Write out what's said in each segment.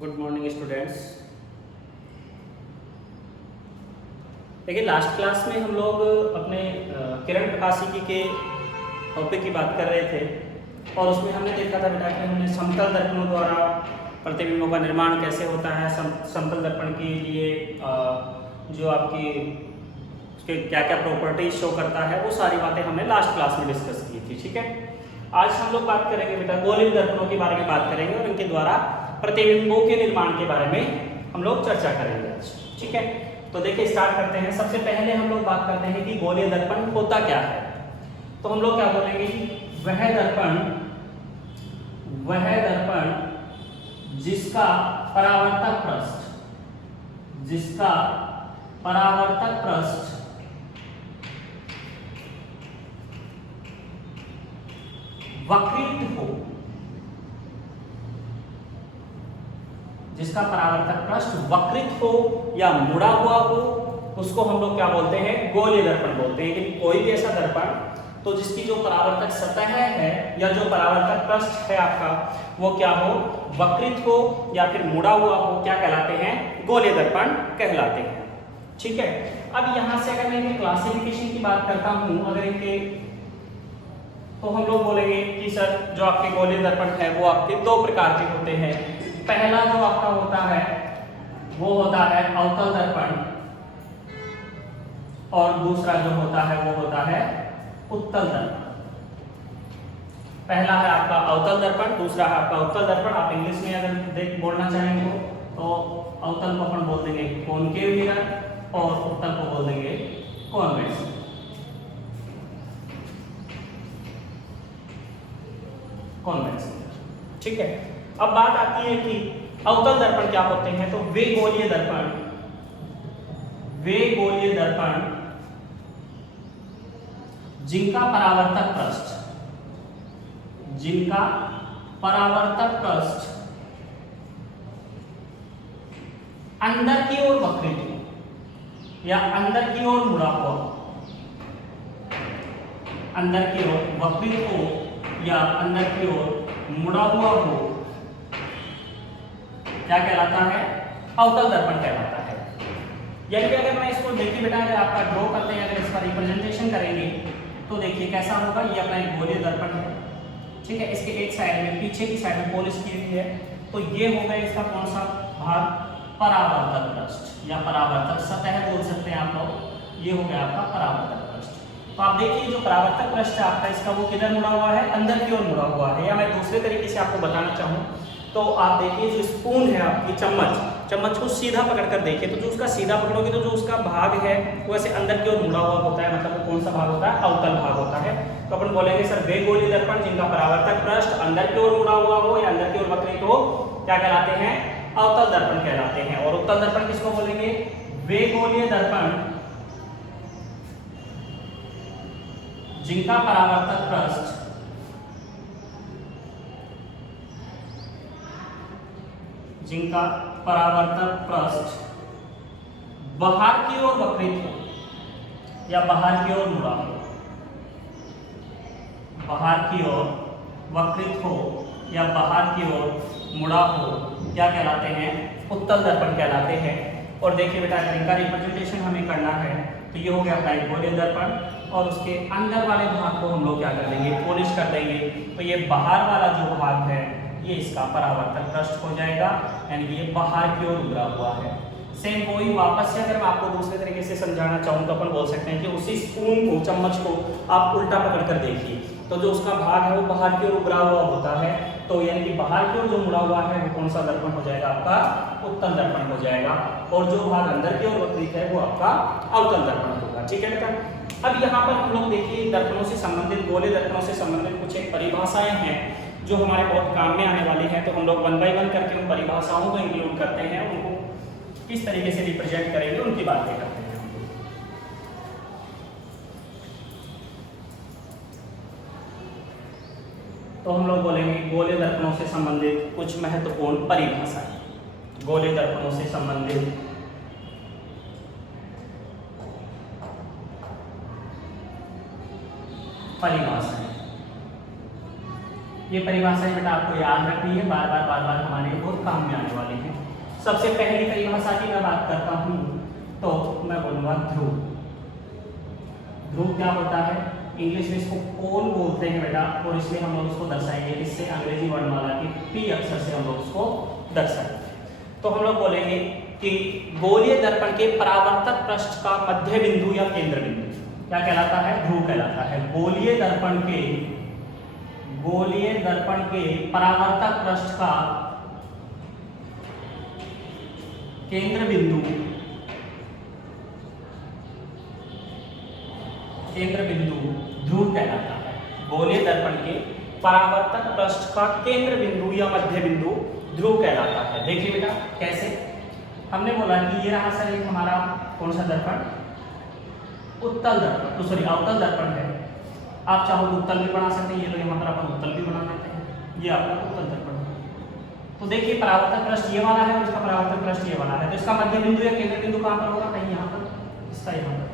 Good morning students. देखिए last class में हम लोग अपने किरण प्रकाशिकी के टॉपिक की बात कर रहे थे और उसमें हमने देखा था बेटा कि हमने समतल दर्पणों द्वारा प्रतिबिंबों का निर्माण कैसे होता है, समतल दर्पण के लिए जो आपकी उसके क्या क्या प्रॉपर्टीज शो करता है, वो सारी बातें हमने लास्ट क्लास में डिस्कस की थी। ठीक है, आज हम लोग बात करेंगे बेटा गोलीय दर्पणों के बारे में बात करेंगे और इनके द्वारा प्रतिबिंबों के निर्माण के बारे में हम लोग चर्चा करेंगे आज। ठीक है, तो देखिए स्टार्ट करते हैं। सबसे पहले हम लोग बात करते हैं कि गोलीय दर्पण होता क्या है। तो हम लोग क्या बोलेंगे कि वह दर्पण जिसका परावर्तक पृष्ठ वक्रित हो, जिसका परावर्तक पृष्ठ वक्रित हो या मुड़ा हुआ हो, उसको हम लोग क्या बोलते हैं, गोलीय दर्पण बोलते हैं। कि कोई भी ऐसा दर्पण तो जिसकी जो परावर्तक सतह है या जो परावर्तक पृष्ठ है आपका, वो क्या हो, वक्रित हो या फिर मुड़ा हुआ हो, क्या कहलाते हैं, गोलीय दर्पण कहलाते हैं। ठीक है, अब यहां से अगर मैं इनके क्लासिफिकेशन की बात करता हूं, अगर इनके, तो हम लोग बोलेंगे कि सर जो आपके गोलीय दर्पण है वो आपके दो प्रकार के होते हैं। पहला जो आपका होता है वो होता है अवतल दर्पण और दूसरा जो होता है वो होता है उत्तल दर्पण। पहला है आपका अवतल दर्पण, दूसरा है आपका उत्तल दर्पण। आप इंग्लिश में अगर बोलना चाहेंगे तो अवतल को अपन बोल देंगे कॉनकेव मिरर और उत्तल को बोल देंगे कॉन्वेक्स। ठीक है, अब बात आती है कि अवतल दर्पण क्या होते हैं। तो वे गोलीय दर्पण जिनका परावर्तक पृष्ठ अंदर की ओर वक्रित हो या अंदर की ओर मुड़ा हुआ, अंदर की ओर वक्रित हो या अंदर की ओर मुड़ा हुआ हो, क्या कहलाता है, अवतल दर्पण कहलाता है। यानी कि अगर मैं इसको देखिए बेटा, अगर आपका ड्रॉ करते हैं, अगर इसका रिप्रेजेंटेशन करेंगे तो देखिए कैसा होगा। ये अपना एक गोलीय दर्पण है, ठीक है। इसके एक साइड में, पीछे की साइड में पॉलिश की हुई है, तो ये हो गया इसका कौन सा भाग, परावर्तक पृष्ठ या परावर्तक सतह बोल सकते हैं आप लोग। ये हो गया आपका परावर्तक पृष्ठ। तो आप देखिए जो परावर्तक पृष्ठ है आपका, इसका वो किधर मुड़ा हुआ है, अंदर की ओर मुड़ा हुआ है। या मैं दूसरे तरीके से आपको बताना चाहूँ तो आप देखिए जो स्पून है आपकी, चम्मच को सीधा पकड़कर देखिए, तो जो उसका सीधा पकड़ोगे तो जो उसका भाग है वो ऐसे अंदर की ओर मुड़ा हुआ होता है, मतलब वो कौन सा भाग होता है, अवतल भाग होता है। तो अपन बोलेंगे सर वे गोलीय दर्पण जिनका परावर्तक पृष्ठ अंदर की ओर मुड़ा हुआ हो या अंदर की ओर वक्रित हो, क्या कहलाते हैं, अवतल दर्पण कहलाते हैं। और उत्तल दर्पण किसको बोलेंगे, वे गोलीय दर्पण जिनका परावर्तक पृष्ठ बाहर की ओर वक्रित हो या बाहर की ओर मुड़ा हो, बाहर की ओर वक्रित हो या बाहर की ओर मुड़ा हो, क्या कहलाते हैं, उत्तल दर्पण कहलाते हैं। और देखिए बेटा अगर इनका रिप्रेजेंटेशन हमें करना है तो ये हो गया अपना एक गोलीय दर्पण और उसके अंदर वाले भाग को हम लोग क्या कर देंगे, पॉलिश कर देंगे। तो ये बाहर वाला जो भाग है ये इसका परावर्तक पृष्ठ हो जाएगा, यानी कि ये बाहर की ओर उभरा हुआ है। सेम वही वापस से अगर मैं आपको दूसरे तरीके से समझाना चाहूँ तो अपन बोल सकते हैं कि उसी स्पून को, चम्मच को आप उल्टा पकड़ कर देखिए, तो जो उसका भाग है वो बाहर की ओर उभरा हुआ होता है। तो यानी कि बाहर की ओर जो मुड़ा हुआ है वो कौन सा दर्पण हो जाएगा, आपका उत्तल दर्पण हो जाएगा। और जो भाग अंदर की ओर वक्रित है वो आपका अवतल दर्पण होगा। ठीक है बेटा, अब यहाँ पर हम लोग देखिए दर्पणों से संबंधित, गोलीय दर्पणों से संबंधित कुछ एक परिभाषाएं हैं जो हमारे बहुत काम में आने वाली हैं। तो हम लोग 1 बाय 1 करके उन परिभाषाओं को इंक्लूड करते हैं, उनको किस तरीके से रिप्रेजेंट करेंगे उनकी बातें करते हैं। तो हम लोग बोलेंगे गोलीय दर्पणों से संबंधित कुछ महत्वपूर्ण परिभाषाएं, गोलीय दर्पणों से संबंधित परिभाषाएं। ये परिभाषाएं बेटा आपको याद रखनी है, बार बार हमारे बहुत काम में आने वाले हैं। सबसे पहली परिभाषा की मैं बात करता हूँ तो मैं बोलूँगा ध्रुव। ध्रुव क्या होता है? इंग्लिश में इसको पोल बोलते हैं बेटा, और इसलिए हम लोग इसको दर्शाएंगे इससे अंग्रेजी वर्णमाला के पी अक्षर से हम लोग इसको दर्शाएंगे। तो हम लोग बोलेंगे कि गोलीय दर्पण के परावर्तक पृष्ठ का मध्य बिंदु या केंद्र बिंदु क्या कहलाता है? ध्रुव कहलाता है। गोलीय दर्पण के परावर्तक पृष्ठ का केंद्र बिंदु ध्रुव कहलाता है। गोलीय दर्पण के परावर्तक पृष्ठ का केंद्र बिंदु या मध्य बिंदु ध्रुव कहलाता है। देखिए बेटा कैसे, हमने बोला कि ये रहा सर एक हमारा कौन सा दर्पण? उत्तल दर्पण, सॉरी अवतल दर्पण है। आप चाहो तो उत्तल भी बना सकते हैं, ये तो यहाँ पर अपन उत्तल भी बना देते हैं। ये आपका उत्तल दर्पण है। तो देखिए परावर्तक पृष्ठ ये वाला है और इसका परावर्तक पृष्ठ ये वाला है, तो इसका मध्य बिंदु या केंद्र बिंदु कहाँ पर होगा? कहीं यहाँ पर, इसका यहाँ पर।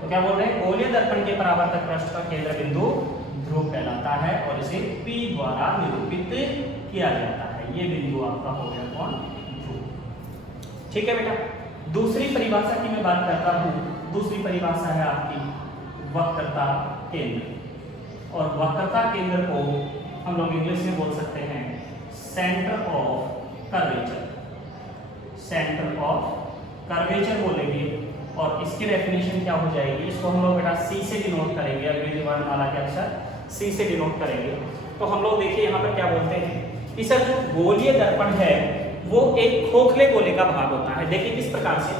तो क्या बोल रहे हैं? गोलीय दर्पण के परावर्तक पृष्ठ का केंद्र बिंदु ध्रुव कहलाता है और इसे P द्वारा निरूपित किया जाता है। ये बिंदु आपका हो गया कौन? ध्रुव। ठीक है बेटा। दूसरी परिभाषा की मैं बात करता हूँ। दूसरी परिभाषा है आपकी वक्रता केंद्र, और वक्रता केंद्र को हम लोग इंग्लिश में बोल सकते हैं centre of curvature. Centre of curvature बोलेंगे, और इसकी डेफिनेशन क्या हो जाएगी? इसको हम लोग बेटा सी से डिनोट करेंगे, अंग्रेजी वर्णमाला के अक्षर सी से डिनोट करेंगे। तो हम लोग देखिए यहाँ पर क्या बोलते हैं कि सर जो गोलीय दर्पण है वो एक खोखले गोले का भाग होता है। देखिए किस प्रकार से,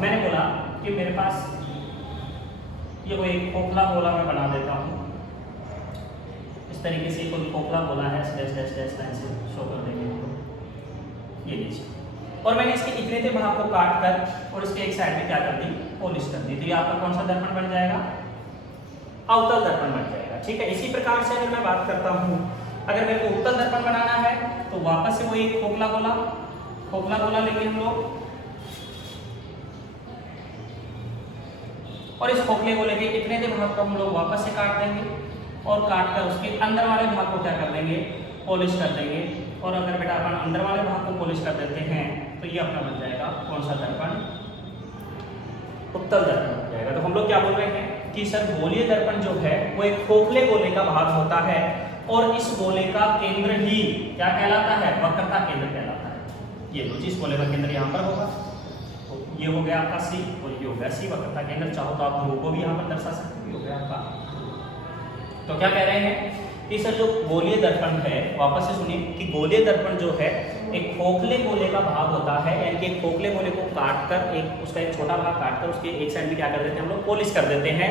मैंने बोला कि मेरे पास ये वो एक खोखला गोला मैं बना देता हूँ इस तरीके से। कोई खोखला गोला है, डैश डैश डैश लाइन से शो कर देंगे ये नीचे, और मैंने इसके इतने थे भाग को काट कर और इसके एक साइड में क्या कर दी? पॉलिश कर दी। तो ये आपका कौन सा दर्पण बन जाएगा? अवतल दर्पण बन जाएगा। ठीक है। इसी प्रकार से अगर मैं बात करता हूँ, अगर मेरे को उत्तल दर्पण बनाना है तो वापस से वही खोखला गोला लेंगे हम लोग, और इस खोखले गोले के इतने थे भाग को हम लोग वापस से काट देंगे, और काट कर उसके अंदर वाले भाग को क्या कर देंगे? पॉलिश कर देंगे। और अगर बेटा अपन अंदर वाले भाग को पॉलिश कर देते हैं तो ये अपना बन जाएगा कौन सा दर्पण? उत्तल दर्पण बन जाएगा। तो हम लोग क्या बोल रहे हैं कि सर गोलीय दर्पण जो है वो एक खोखले गोले का भाग होता है, और इस गोले का केंद्र ही क्या कहलाता है? वक्रता केंद्र कहलाता है। ये लो, जिस गोले का केंद्र यहाँ पर होगा, तो ये हो गया आपका सी, और ये हो गया सी वक्रता केंद्र। चाहो तो आप ध्रुव को भी यहाँ पर दर्शा सकते हो, ये हो गया आपका। तो क्या कह रहे हैं कि सर जो गोलीय दर्पण है, वापस से सुनिए कि गोलीय दर्पण जो है एक खोखले गोले का भाग होता है, यानी कि एक खोखले गोले को काट कर एक उसका एक छोटा भाग काट कर उसके एक साइड में क्या कर देते हैं हम लोग? पॉलिश कर देते हैं।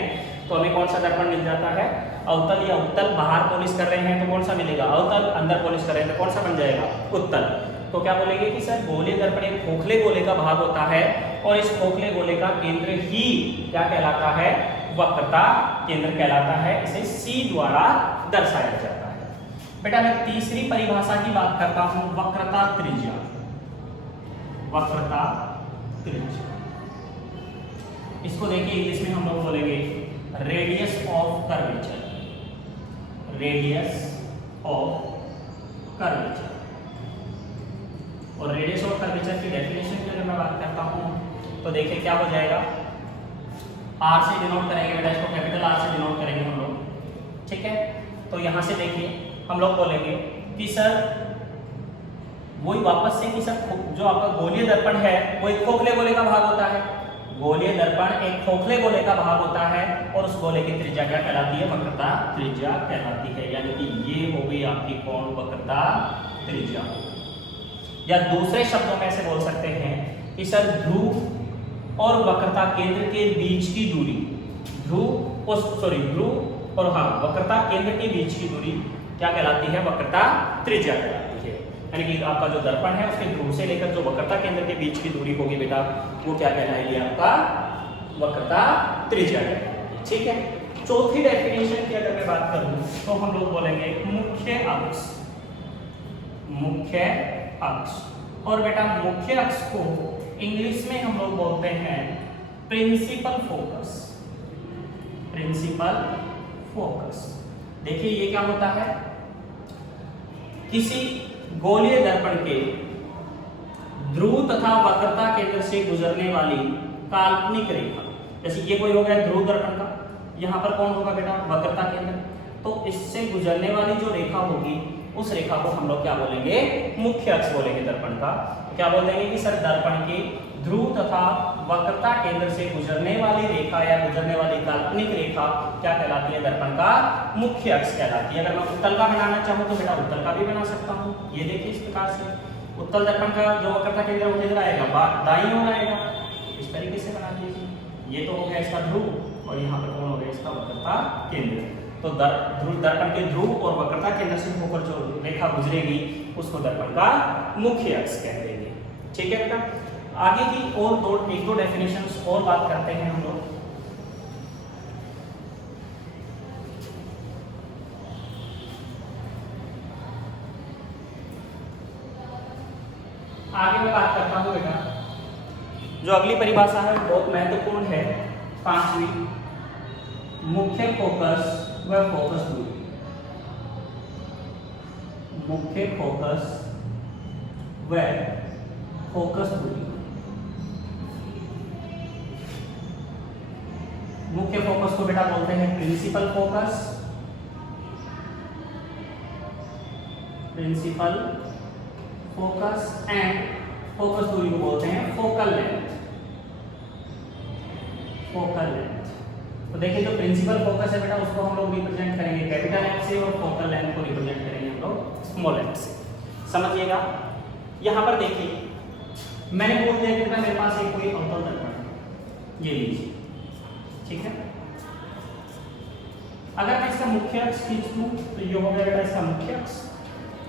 तो हमें कौन सा दर्पण मिल जाता है? अवतल या उत्तल। बाहर पॉलिश कर रहे हैं तो कौन सा मिलेगा? अवतल। अंदर पॉलिश कर रहे हैं तो कौन सा बन जाएगा? उत्तल। तो क्या बोलेंगे कि सर गोलीय दर्पण एक खोखले गोले का भाग होता है, और इस खोखले गोले का केंद्र ही क्या कहलाता है? वक्रता केंद्र कहलाता है। इसे सी द्वारा दर्शाया जाता है। बेटा मैं तीसरी परिभाषा की बात करता हूं, वक्रता त्रिज्या। वक्रता त्रिज्या, इसको देखिए इंग्लिश में हम लोग बोलेंगे radius of curvature. Radius of curvature, और रेडियस ऑफ कर्वेचर की डेफिनेशन की अगर मैं बात करता हूं तो देखिए क्या हो जाएगा? आर से डिनोट करेंगे बेटा, इसको कैपिटल आर से डिनोट करेंगे हम लोग। ठीक है। तो यहाँ से देखिए हम लोग बोलेंगे कि सर वही वापस से कि सर जो आपका गोलीय दर्पण है वो एक खोखले गोले का भाग होता है। गोलीय दर्पण एक खोखले गोले का भाग होता है, और उस गोले की त्रिज्या क्या कहलाती है? वक्रता त्रिज्या कहलाती है। यानी कि ये हो गई आपकी कौन? वक्रता त्रिज्या। या दूसरे शब्दों में ऐसे बोल सकते हैं कि सर ध्रुव और वक्रता केंद्र के बीच की दूरी, ध्रुव और हाँ वक्रता केंद्र के बीच की दूरी क्या कहलाती है? वक्रता त्रिज्या कहलाती है। यानी कि आपका जो दर्पण है उसके ध्रुव से लेकर जो वक्रता केंद्र के बीच की दूरी होगी बेटा, वो क्या कहलाएगी? आपका वक्रता त्रिज्या कहलाएगी। ठीक है। चौथी डेफिनेशन की अगर मैं बात करूं तो हम लोग बोलेंगे मुख्य अक्ष। मुख्य अक्ष, और बेटा मुख्य अक्ष को इंग्लिश में हम लोग बोलते हैं प्रिंसिपल फोकस। Principal focus. देखिए ये क्या होता है? किसी गोलीय दर्पण के ध्रुव तथा वक्रता केंद्र से गुजरने वाली काल्पनिक रेखा, जैसे ये कोई हो गया ध्रुव दर्पण का, यहाँ पर कौन होगा बेटा वक्रता केंद्र, तो इससे गुजरने वाली जो रेखा होगी उस रेखा को हम लोग क्या बोलेंगे मुख्य अक्ष बोलेंगे दर्पण का। तो क्या बोल देंगे कि सर दर्पण के ध्रुव तथा वक्रता केंद्र से गुजरने वाली रेखा या गुजरने वाली काल्पनिक रेखा क्या कहलाती है दर्पण का मुख्य अक्ष कहलाती है। अगर मैं उत्तल का बनाना चाहूँ तो बेटा उत्तल का भी बना सकता हूँ। ये देखिए इस प्रकार से उत्तल दर्पण का जो वक्रता केंद्र वो किधर आएगा दाईं ओर आएगा, इस तरीके से बना दीजिए। ये तो हो गया इसका ध्रुव और यहाँ पर कौन हो गया इसका वक्रता केंद्र। तो दर्पण के ध्रुव और वक्रता केंद्र से होकर जो रेखा गुजरेगी उसको दर्पण का मुख्य अक्ष कह देंगे। ठीक है बेटा, आगे की और एक दो डेफिनेशंस और बात करते हैं हम लोग। आगे मैं बात करता हूं बेटा, जो अगली परिभाषा है बहुत महत्वपूर्ण है, पांचवी, मुख्य फोकस व फोकस दूरी। मुख्य फोकस व फोकस दूरी। मुख्य फोकस को बेटा बोलते हैं principal focus, principal focus and focus दूरी को बोलते हैं फोकल लेंथ, फोकल लेंथ। तो देखिए जो प्रिंसिपल फोकस है बेटा उसको हम लोग रिप्रेजेंट करेंगे कैपिटल एम से और फोकल लेंथ को रिप्रेजेंट करेंगे हम लोग स्मॉल एम से। समझिएगा, यहाँ पर देखिए मैंने बोल दिया कि मेरे पास एक कोई अवतल दर्पण है, ये लीजिए, ठीक है। अगर मैं इसका मुख्य अक्ष खींच दूं तो ये हो जाएगा इसका मुख्य अक्ष,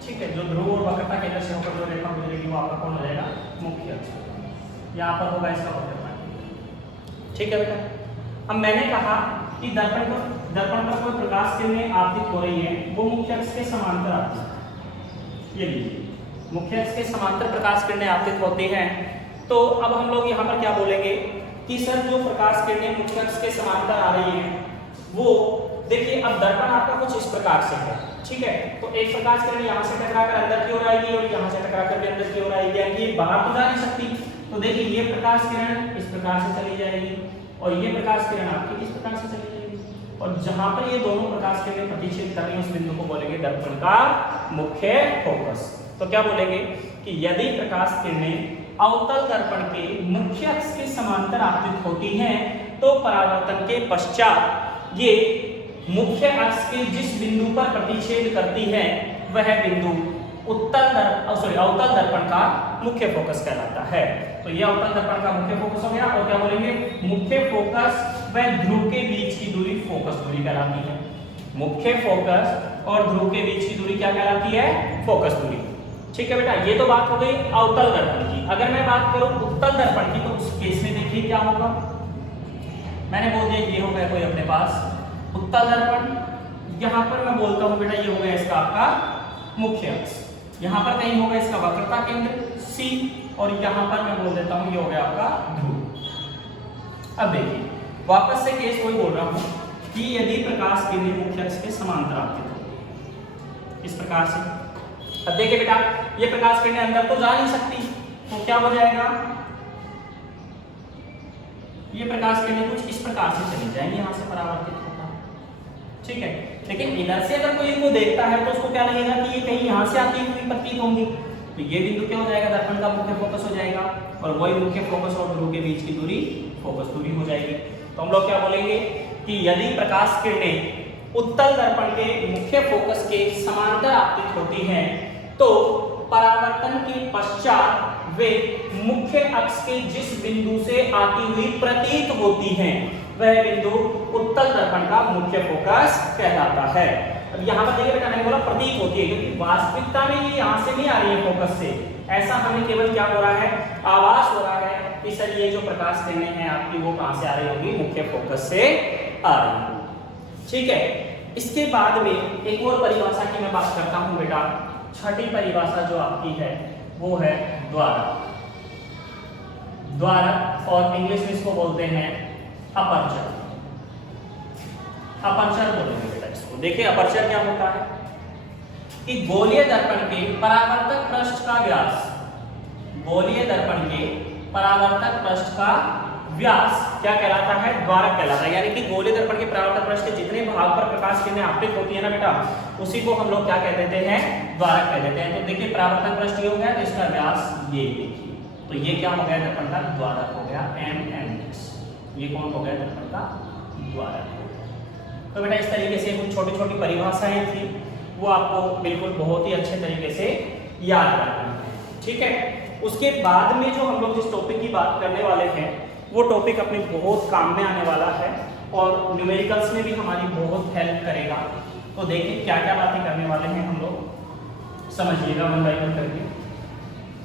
ठीक है। जो ध्रुव और वक्रता केंद्र से होकर जो रेखा गुजरेगी वो आपका कौन हो जाएगा मुख्य अक्ष। यहाँ पर होगा इसका वक्रता, ठीक है बेटा। अब मैंने कहा कि दर्पण पर कोई प्रकाश किरणें आपतित हो रही है वो मुख्य अक्ष के समांतर आती है। ये लीजिए मुख्य अक्ष के समांतर प्रकाश किरणें आपतित होती हैं। तो अब हम लोग यहाँ पर क्या बोलेंगे कि सर जो प्रकाश किरणें मुख्य अक्ष के समांतर आ रही हैं वो देखिए, अब दर्पण आपका कुछ इस प्रकार से है, ठीक है। तो एक प्रकाश किरण यहाँ से टकराकर अंदर की ओर आएगी और यहाँ से टकराकर भी अंदर की ओर आएगी, यानी ये बाहर तो जा नहीं सकती। तो देखिए ये प्रकाश किरण इस प्रकार से चली जाएगी और ये प्रकाश किरण आपकी इस प्रकार से चली जाएगी, और जहां पर ये दोनों प्रकाश किरणें प्रतिच्छेद कर रही हैं उस बिंदु को बोलेंगे दर्पण का मुख्य फोकस। तो क्या बोलेंगे कि यदि प्रकाश किरणें अवतल दर्पण के मुख्य अक्ष के समांतर आपतित होती हैं तो परावर्तन के पश्चात ये मुख्य अक्ष के जिस बिंदु पर प्रतिच्छेद करती है वह बिंदु अवतल दर्पण का मुख्य फोकस कहलाता है। तो यह अवतल दर्पण का मुख्य फोकस हो गया। और क्या बोलेंगे मुख्य फोकस व ध्रुव के बीच की दूरी फोकस दूरी कहलाती है। मुख्य फोकस और ध्रुव के बीच की दूरी क्या कहलाती है फोकस दूरी, ठीक है बेटा। ये तो बात हो गई अवतल दर्पण की। अगर मैं बात करूं उत्तल दर्पण की तो उस केस में देखिए क्या होगा। मैंने बोल दिया ये हो गया कोई अपने पास उत्तल दर्पण, यहां पर मैं बोलता हूं बेटा ये हो गया इसका आपका मुख्य अक्ष, यहां पर कहीं होगा इसका वक्रता केंद्र C और यहां पर मैं बोल देता हूं ये हो गया आपका ध्रुव। अब देखिए वापस से केस वही बोल रहा हूं कि यदि प्रकाश किरणें मुख्य अक्ष के समांतर आपतित होती इस प्रकार से, अब देखिए बेटा ये प्रकाश किरणें अंदर तो जा नहीं सकती, तो क्या हो जाएगा ये प्रकाश किरणें कुछ इस प्रकार से चली जाएंगी, यहां से परावर्तित होगा, ठीक है। लेकिन इधर से अगर कोई इनको देखता है तो उसको क्या लगेगा कि ये कहीं यहां से आती हुई प्रतीत होंगी, तो ये बिंदु क्या हो जाएगा दर्पण का मुख्य फोकस हो जाएगा और वही मुख्य फोकस और ध्रुव के बीच की दूरी फोकस दूरी हो जाएगी। तो हम लोग क्या बोलेंगे कि यदि प्रकाश किरणें उत्तल दर्पण के मुख्य फोकस के समांतर आपतित होती हैं तो परावर्तन के पश्चात वे मुख्य अक्ष के जिस बिंदु से आती हुई प्रतीत होती हैं वह बिंदु उत्तल दर्पण का मुख्य फोकस कहलाता है। अब यहाँ पर देखिए बेटा मैंने बोला प्रतीत होती है क्योंकि वास्तविकता में ये यहाँ से नहीं आ रही है फोकस से, ऐसा हमें केवल क्या हो रहा है आभास हो रहा है कि सर ये जो प्रकाश किरणें हैं आपकी वो कहाँ से आ रही होगी मुख्य फोकस से आ रही होगी, ठीक है। इसके बाद में एक और परिभाषा की मैं बात करता हूँ बेटा, छठी परिभाषा जो आपकी है वो है द्वारक। द्वारक और इंग्लिश में इसको बोलते हैं अपर्चर, अपर्चर बोलेंगे बेटा इसको। देखिए अपर्चर क्या होता है, कि गोलीय दर्पण के परावर्तक पृष्ठ का व्यास, गोलीय दर्पण के परावर्तक पृष्ठ का व्यास क्या कहलाता है? द्वारक कहलाता है। यानी कि गोलीय दर्पण के परावर्तक पृष्ठ के जितने भाग पर प्रकाश किरणें आपतित होती है ना बेटा, उसी को हम लोग क्या कह देते हैं? द्वारक कह देते हैं। तो देखिए परावर्तक पृष्ठ ये हो गया, तो इसका व्यास ये देखिए, तो ये क्या हो गया? दर्पण का द्वारक हो गया, MNX। ये कौन हो गया? दर्पण का द्वारक। तो बेटा इस तरीके से कुछ छोटी छोटी परिभाषाएं थी, वो आपको बिल्कुल बहुत ही अच्छे तरीके से याद रखना है, ठीक है। उसके बाद में जो हम लोग जिस टॉपिक की बात करने वाले हैं, वो टॉपिक अपने बहुत काम में आने वाला है और न्यूमेरिकल्स में भी हमारी बहुत हेल्प करेगा। तो देखिए क्या क्या बातें करने वाले हैं हम लोग, समझिएगा वन बाय वन करके।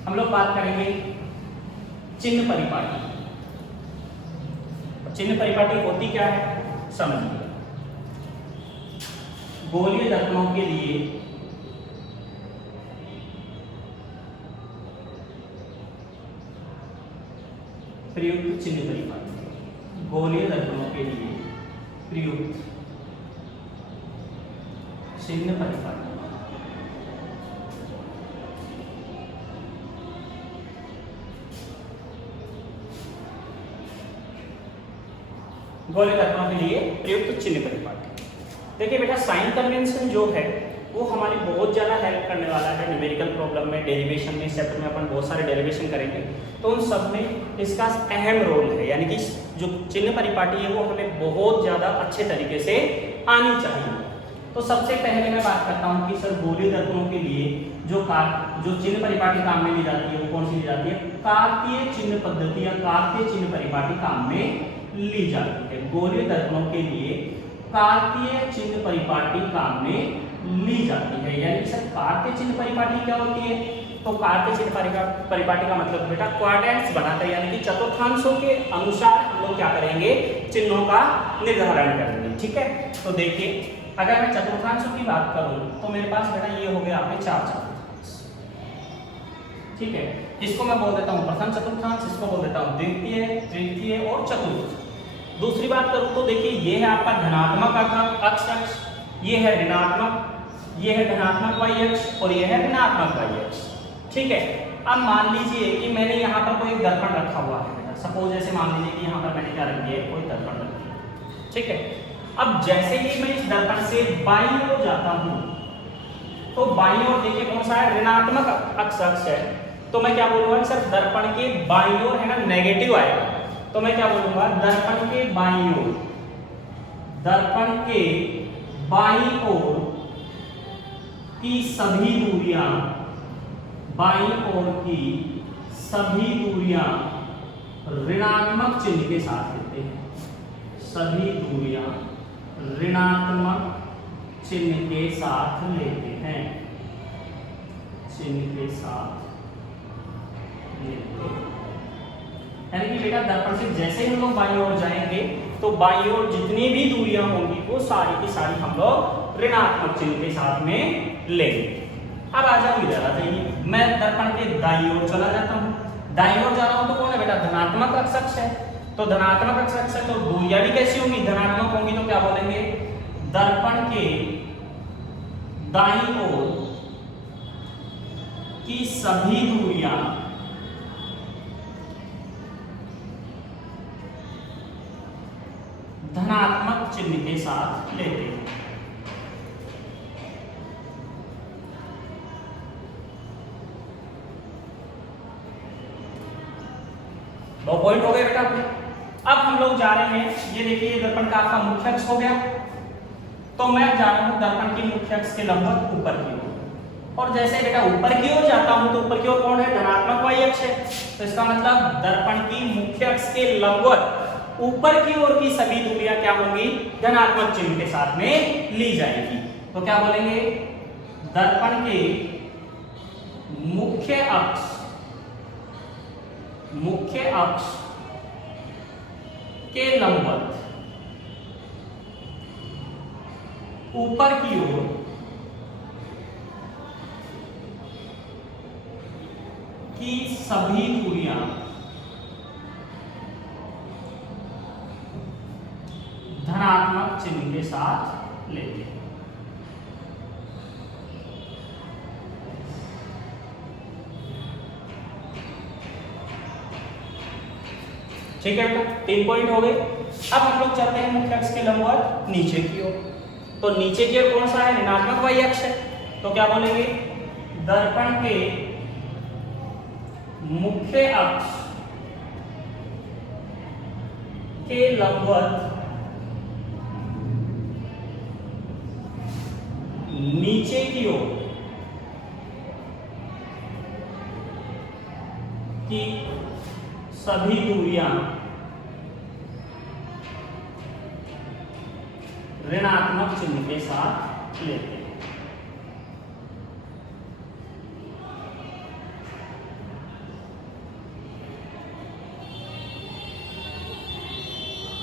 हम लोग बात करेंगे चिन्ह परिपाटी। चिन्ह परिपाटी होती क्या है समझिए। गोलीय दर्पणों के लिए प्रयुक्त चिन्ह परिपाटी, गोलीय दर्पणों के लिए प्रयुक्त चिन्ह परिपाटी। गोलीय दर्पणों के लिए प्रयुक्त चिन्ह परिपाटी। देखिए बेटा साइन कन्वेंशन जो है वो हमारी बहुत ज़्यादा हेल्प करने वाला है न्यूमेरिकल प्रॉब्लम में, डेरिवेशन में। इस चैप्टर में अपन बहुत सारे डेरिवेशन करेंगे, तो उन सब में इसका अहम रोल है। यानी कि जो चिन्ह परिपाटी है वो हमें बहुत ज़्यादा अच्छे तरीके से आनी चाहिए। तो सबसे पहले मैं बात करता हूँ कि सर गोलीय दर्पणों के लिए जो चिन्ह परिपाटी काम में ली जाती है वो कौन सी ली जाती है? कार्तीय चिन्ह पद्धति या कार्तीय चिन्ह परिपाटी काम में ली जाती है। गोलीय दर्पणों के लिए कार्तीय चिन्ह परिपाटी काम में ली जाती है। यानी सर कार्तीय चिन्ह परिपाटी क्या होती है? तो कार्तीय चिन्ह परिपाटी का मतलब बेटा क्वाड्रेंट्स बनाते हैं, यानी कि चतुर्थांशों के अनुसार हम लोग क्या करेंगे? चिन्हों का निर्धारण करेंगे, ठीक है। तो देखिए अगर मैं चतुर्थांशों की बात करूं तो मेरे पास बेटा ये हो गया आपके 4 चतुर्थांश, ठीक है। इसको मैं बोल देता हूं प्रथम चतुर्थांश, इसको बोल देता हूं द्वितीय, तृतीय और चतुर्थ। दूसरी बात करूं तो देखिए ये है आपका धनात्मक अक्ष, ये है ऋणात्मक, ये है धनात्मक y अक्ष और ये है ऋणात्मक y अक्ष, ठीक है। अब मान लीजिए कि मैंने यहाँ पर कोई दर्पण रखा हुआ है बेटा, सपोज ऐसे मान लीजिए कि यहाँ पर मैंने क्या रख दिया है? कोई दर्पण रख दिया, ठीक है। अब जैसे ही मैं इस दर्पण से बाईं ओर जाता हूँ, तो बाईं ओर देखिए कौन सा है? ऋणात्मक अक्ष है। तो मैं क्या बोलूंगा सर? दर्पण के बाईं ओर है ना नेगेटिव आएगा, तो मैं क्या बोलूंगा? दर्पण के बाईं ओर, दर्पण के बाईं ओर की सभी दूरियां, बाईं ओर की सभी दूरियां ऋणात्मक चिन्ह के साथ लेते हैं। सभी दूरियां ऋणात्मक चिन्ह के साथ लेते हैं, चिन्ह के साथ लेते हैं। यानी कि बेटा दर्पण से जैसे ही हम लोग बाईं ओर जाएंगे तो बाईं ओर जितनी भी दूरियां होंगी वो सारी की सारी हम लोग ऋणात्मक चिन्ह के साथ में लेंगे। अब आ जाओ इधर आ जाइए, मैं दर्पण के दाईं ओर चला जाता हूँ। दाईं ओर जा रहा हूँ तो कौन है बेटा? धनात्मक अक्ष है। तो धनात्मक अक्ष है तो दूरियां भी कैसी होंगी? धनात्मक होंगी। तो क्या बोलेंगे? दर्पण के दाईं ओर की सभी दूरियां धनात्मक चिन्ह के साथ लेते हैं। दो पॉइंट हो गए बेटा अपने। अब हम लोग जा रहे हैं, ये देखिए ये दर्पण का आपका मुख्य अक्ष हो गया, तो मैं जा रहा हूं दर्पण की मुख्य अक्ष के लंबवत ऊपर की ओर। और जैसे बेटा ऊपर की ओर जाता हूं तो ऊपर की ओर कौन है? धनात्मक y अक्ष है। तो इसका मतलब दर्पण की मुख्य अक्ष के लंबवत ऊपर की ओर की सभी दूरियां क्या होंगी? धनात्मक चिन्ह के साथ में ली जाएगी। तो क्या बोलेंगे? दर्पण के मुख्य अक्ष के लंबवत ऊपर की ओर की सभी दूरियां धनात्मक चिन्ह के साथ लेते हैं। ठीक है बेटा, 3 पॉइंट हो गए। अब हम लोग चलते हैं मुख्य अक्ष के लंबवत नीचे की ओर। तो नीचे की ओर कौन सा है? ऋणात्मक y अक्ष है। तो क्या बोलेंगे? दर्पण के मुख्य अक्ष के लंबवत नीचे की ओर की सभी दूरियां ऋणात्मक चिन्ह के साथ लेते हैं।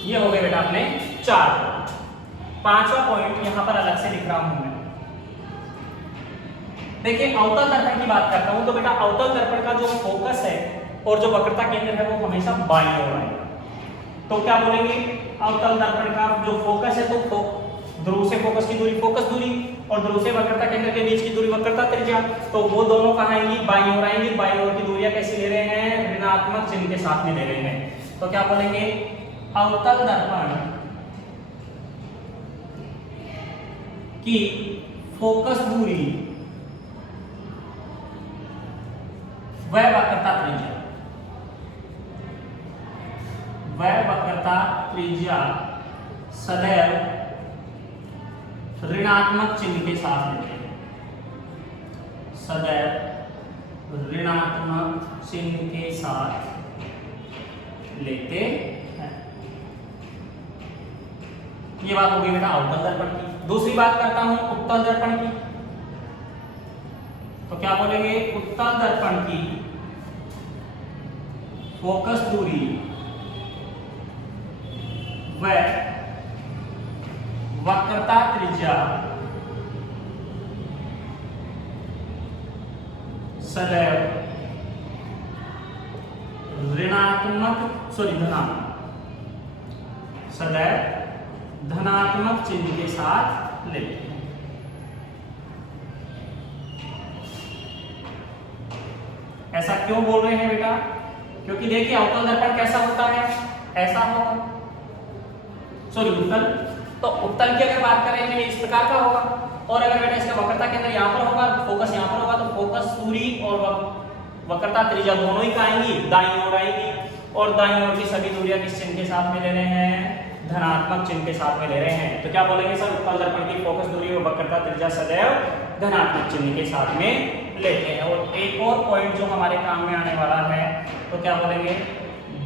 ये हो गए बेटा अपने 4 पॉइंट। 5वां पॉइंट यहां पर अलग से लिख रहा हूं मैं। देखिए अवतल दर्पण की बात करता हूं तो बेटा अवतल दर्पण का जो फोकस है और जो वक्रता केंद्र है वो हमेशा बाईं ओर आएगा। तो क्या बोलेंगे? अवतल दर्पण का जो फोकस है तो ध्रुव से फोकस की दूरी फोकस दूरी और ध्रुव से वक्रता केंद्र के बीच की दूरी वक्रता त्रिज्या, तो वो दोनों कहां आएंगी? बाईं ओर आएंगी। बाईं ओर की दूरियां कैसे ले रहे हैं? ऋणात्मक चिन्ह के साथ में ले रहे हैं। तो क्या बोलेंगे? अवतल दर्पण की फोकस दूरी वह वक्रता त्रिज्या, वह वक्रता त्रिज्या सदैव ऋणात्मक चिन्ह के साथ लेते हैं, सदैव ऋणात्मक चिन्ह के साथ लेते हैं। ये बात हो गई बेटा अवतल दर्पण की। दूसरी बात करता हूं उत्तल दर्पण की। तो क्या बोलेंगे? उत्तल दर्पण की फोकस दूरी व वक्रता त्रिज्या सदैव धनात्मक चिन्ह के साथ लेते हैं। ऐसा क्यों बोल रहे हैं बेटा? क्योंकि देखिए अवतल दर्पण कैसा होता है? ऐसा होगा, सॉरी उत्तल। तो उत्तल की अगर बात करें तो इस प्रकार का होगा, और अगर बेटा इसका वक्रता केंद्र यहाँ पर होगा, फोकस यहाँ पर होगा, तो फोकस दूरी और वक्रता त्रिज्या दोनों ही आएंगी, दाईं ओर आएंगी। और दाईं ओर की सभी दूरियां किस चिन्ह के साथ में ले रहे हैं? धनात्मक चिन्ह के साथ में ले रहे हैं। तो क्या बोलेंगे सर? उत्तल दर्पण की फोकस दूरी और वक्रता त्रिज्या सदैव धनात्मक चिन्ह के साथ में लेते हैं। और एक और पॉइंट जो हमारे काम में आने वाला है, तो क्या बोलेंगे?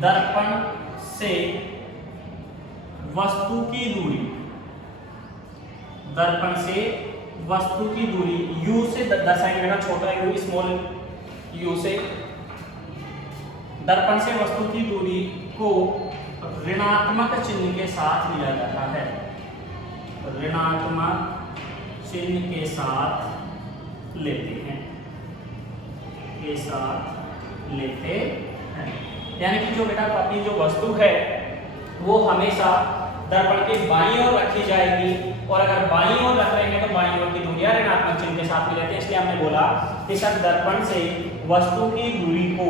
दर्पण से वस्तु की दूरी, दर्पण से वस्तु की दूरी u से दर्शाएंगे बेटा, छोटा u स्मॉल u से। दर्पण से वस्तु की दूरी को ऋणात्मक चिन्ह के साथ लिया जाता है, ऋणात्मक चिन्ह के साथ लेते हैं, के साथ लेते हैं। यानी कि जो बेटा अपनी जो वस्तु है वो हमेशा दर्पण के बाईं ओर रखी जाएगी, और अगर बाईं ओर रख रहे हैं तो बाईं ओर की दूरियां ऋणात्मक चिन्ह के साथ में लेते हैं। इसलिए हमने बोला कि सर दर्पण से वस्तु की दूरी को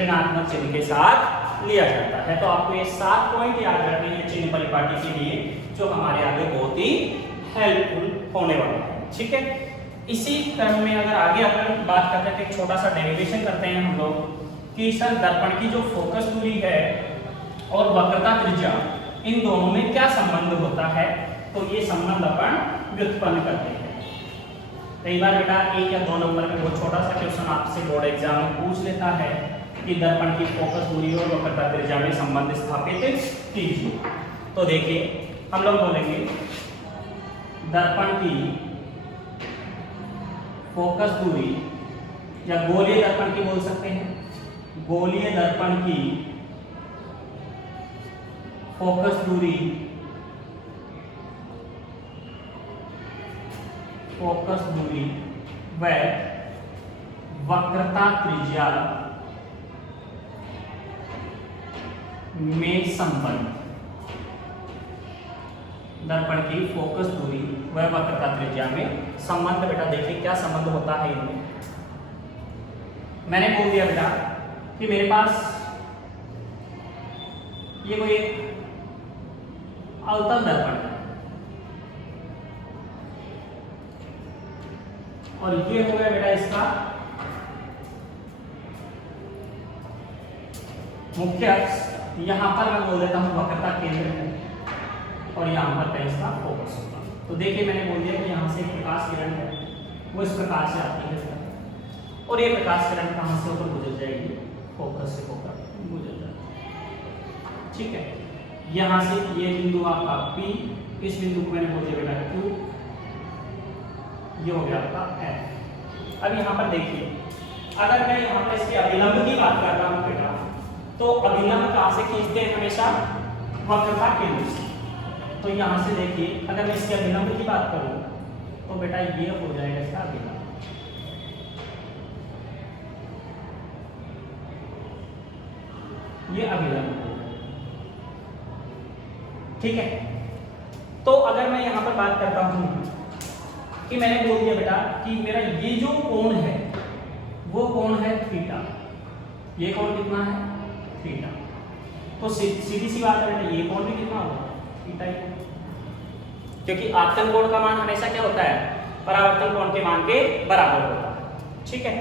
ऋणात्मक चिन्ह के साथ लिया जाता है। तो आपको ये 7 पॉइंट याद रखने हैं चिन्ह परिपाटी के लिए, जो हमारे आगे बहुत ही हेल्पफुल होने वाला है। ठीक है, इसी क्रम में अगर आगे अपन बात करते हैं तो एक छोटा सा डेरिवेशन करते हैं हम लोग कि सर दर्पण की जो फोकस दूरी है और वक्रता त्रिज्या, इन दोनों में क्या संबंध होता है। तो ये संबंध अपन व्युत्पन्न करते हैं। कई बार बेटा 1 या 2 नंबर में बहुत छोटा सा क्वेश्चन आपसे बोर्ड एग्जाम में पूछ लेता है कि दर्पण की फोकस दूरी और वक्रता त्रिज्या में संबंध स्थापित कीजिए। तो देखिए हम लोग बोलेंगे दर्पण की फोकस दूरी, या गोलीय दर्पण की बोल सकते हैं, गोलीय दर्पण की फोकस दूरी, फोकस दूरी व वक्रता त्रिज्या में संबंध, दर्पण की फोकस दूरी व वक्रता त्रिज्या में संबंध। बेटा देखिए क्या संबंध होता है इनमें। मैंने बोल दिया बेटा कि मेरे पास ये कोई एक अवतल दर्पण है, और ये हो गया बेटा इसका मुख्य अक्ष। यहां पर मैं बोल देता हूं वक्रता केंद्र है, और यहां पर कहीं इसका फोकस होगा। तो देखिए मैंने बोल दिया कि यहां से एक प्रकाश किरण है, वो इस प्रकार से आती है, और ये प्रकाश किरण कहां से होकर गुजर जाएगी, फोकस से होकर गुजर जाएगी। ठीक है, यहां से ये बिंदु आपका P, इस बिंदु को मैंने बोल दिया बेटा Q, ये हो गया आपका F। अब यहां पर देखिए, अगर मैं यहां पर इसके अभिलंब की बात कर रहा हूं बेटा, तो अभिलंब कहां से खींचते हैं, हमेशा वक्रता केंद्र से। तो यहां से देखिए, अगर मैं इसके अभिलंब की बात करूं तो बेटा ये हो जाएगा इसका अभिलंब, ये अभिलंब हो गया। ठीक है, तो अगर मैं यहां पर बात करता हूं कि मैंने बोल दिया बेटा कि मेरा ये जो कोण है वो कोण है थीटा, ये कोण कितना है, थीटा। तो सीधी सी बात है बेटा, ये कोण भी कितना होगा, थीटा ही, क्योंकि आपतन कोण का मान हमेशा क्या होता है, परावर्तन कोण के मान के बराबर होता है। ठीक है,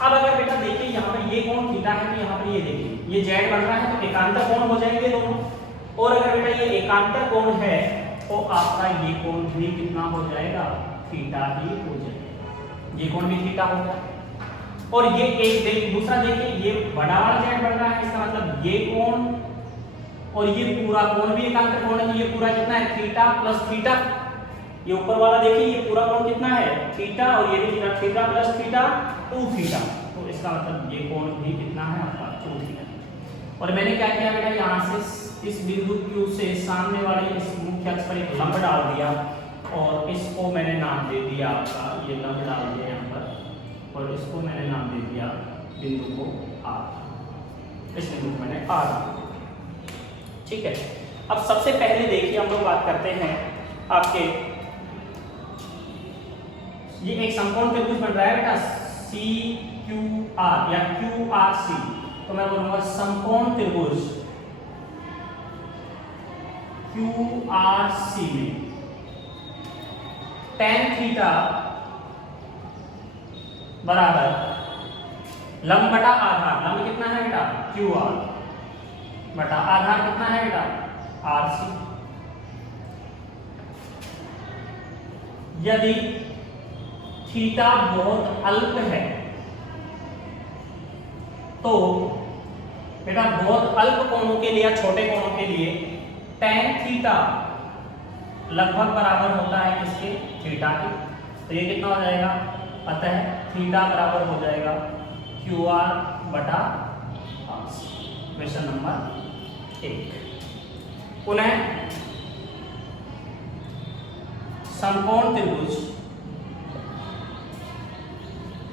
अब अगर बेटा देखिए यहाँ पर ये कोण थीटा है, तो यहाँ पर ये देखिए ये जेड बन रहा है, तो एकांतर कोण हो जाएंगे दोनों। और अगर बेटा ये एकांतर कोण है तो आपका ये कोण भी कितना हो जाएगा, थीटा ही हो जाएगा। ये कोण भी थीटा हो गया, और ये एक दूसरा देखिए, ये बड़ा वाला जेड बन रहा है, इसका मतलब ये कोण और ये पूरा कोण भी एकांतर कोण है, तो ये पूरा कितना है, थीटा प्लस थीटा। ये ऊपर वाला देखिए, ये पूरा कोण कितना है, थीटा, और ये भी theta, theta plus theta 2 theta. तो इसका मतलब ये कोण भी कितना है आपका 2 थीटा। और मैंने क्या किया बेटा, यहाँ से इस बिंदु Q से सामने वाले इस मुख्य अक्ष पर एक लंब डाल दिया, और इसको मैंने नाम दे दिया आपका, ये लंब डाल दिया यहाँ पर, और इसको मैंने नाम दे दिया बिंदु को R। इस बिंदु को मैंने R दिया। ठीक है, अब सबसे पहले देखिए हम लोग बात करते हैं आपके, ये एक समकोण त्रिभुज बन रहा है बेटा CQR या QRC। तो मैं बोलूंगा समकोण त्रिभुज QRC में tan थीटा बराबर लंब बटा आधार, लंब कितना है बेटा QR बटा आधार कितना है बेटा RC। यदि थीटा बहुत अल्प है तो बेटा बहुत अल्प कोणों के लिए या छोटे कोणों के लिए tan थीटा लगभग बराबर होता है किसके, थीटा के। तो ये कितना हो जाएगा, अतः थीटा बराबर हो जाएगा QR बटा RC। Question number 1। पुनः समकोण त्रिभुज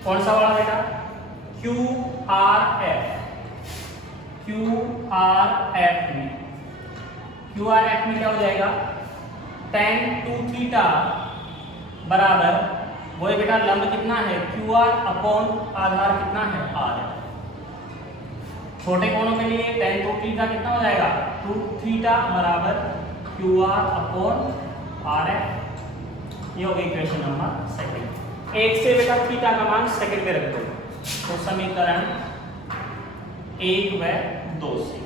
कौन सा वाला बेटा, QRF में क्या हो जाएगा, tan 2 थीटा बराबर वो है बेटा लंब कितना है QR अपॉन आधार कितना है R। छोटे कोणों के लिए tan 2 थीटा कितना हो जाएगा, 2 थीटा बराबर QR अपॉन RF। ये हो गई क्वेश्चन नंबर 2। एक से बेटा थीटा का मान सेकंड में रख दो, तो समीकरण 1 व 2 से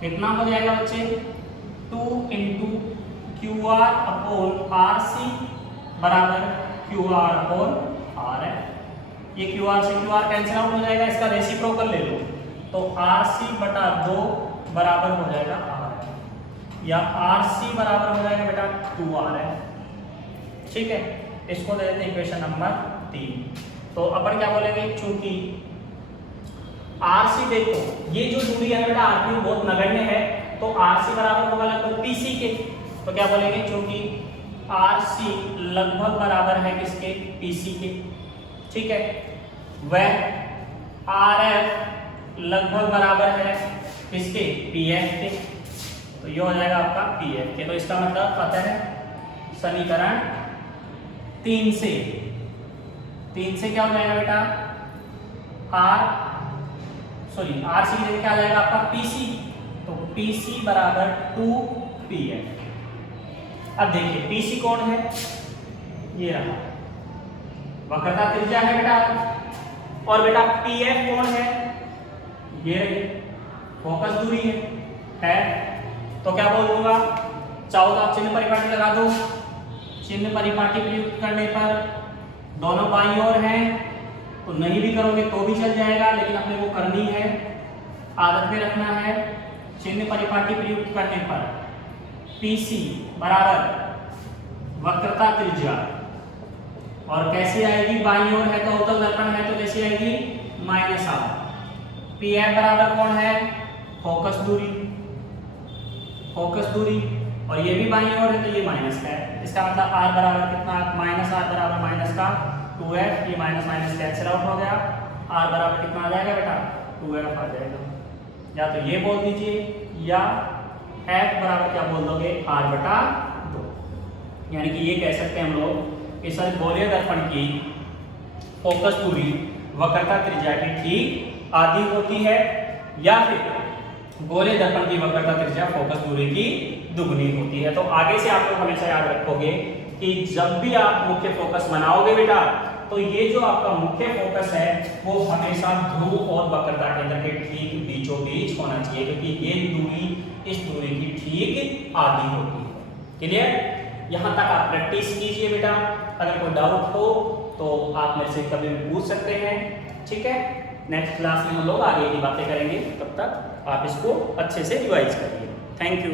कितना हो जाएगा बच्चे, 2 इंटू QR अपॉन RC बराबर QR अपॉन RF। ये QR से QR कैंसिल आउट हो जाएगा, इसका रेसिप्रोकल ले लो, तो RC बटा 2 बराबर हो जाएगा RF, या RC बराबर हो जाएगा बेटा 2RF। ठीक है, इसको दे देते हैं इक्वेशन नंबर 3। तो अपन क्या बोलेंगे, चूंकि RC देखो ये जो दूरी है बेटा RQ बहुत नगण्य है, तो RC बराबर होगा लगभग PC के। तो क्या बोलेंगे, चूंकि RC लगभग बराबर है किसके, PC के। ठीक है, वह RF लगभग बराबर है किसके, PF के। तो ये हो जाएगा आपका PF के। तो इसका मतलब अतः समीकरण 3 से क्या हो जाएगा बेटा, RC की जगह क्या आ जाएगा आपका PC। तो PC बराबर 2PF। अब देखिए PC कौन है, ये रहा, वक्रता त्रिज्या है बेटा, और बेटा PF कौन है, ये रही, फोकस दूरी है। तो क्या बोल दूंगा, चाहो तो आप चिन्ह परिपाटी लगा दो, चिन्ह परिपाटी प्रयुक्त करने पर दोनों बाईं ओर हैं, तो नहीं भी करोगे तो भी चल जाएगा, लेकिन अपने को करनी है, आदत में रखना है। चिन्ह परिपाटी प्रयुक्त करने पर PC बराबर वक्रता त्रिज्या, और कैसी आएगी, बाईं ओर है तो अवतल दर्पण है तो कैसी आएगी, -r। PF बराबर कौन है, फोकस दूरी, फोकस दूरी, और ये भी बाईं ओर है तो ये माइनस का है। इसका मतलब r बराबर कितना, -r बराबर माइनस का 2f, ये माइनस माइनस कैंसिल आउट हो गया, r बराबर कितना आ जाएगा बेटा, 2f आ जाएगा। या तो ये बोल दीजिए, या f बराबर क्या बोल दोगे, r/2। यानी कि ये कह सकते हैं हम लोग कि सर गोलीय दर्पण की फोकस दूरी वक्रता त्रिज्या की ठीक आधी होती है, या फिर गोलीय दर्पण की वक्रता त्रिज्या फोकस दूरी की दुगनी होती है। तो आगे से आप लोग हमेशा याद रखोगे कि जब भी आप मुख्य फोकस बनाओगे बेटा, तो ये जो आपका मुख्य फोकस है वो हमेशा ध्रुव और वक्रता केंद्र के ठीक बीचों बीच होना चाहिए, क्योंकि ये दूरी इस दूरी की ठीक आधी होती है। क्लियर? यहाँ तक आप प्रैक्टिस कीजिए बेटा, अगर कोई डाउट हो तो आप मेरे से कभी भी पूछ सकते हैं, ठीक है। नेक्स्ट क्लास में हम लोग आगे की बातें करेंगे, तब तक आप इसको अच्छे से रिवाइज करिए। Thank you.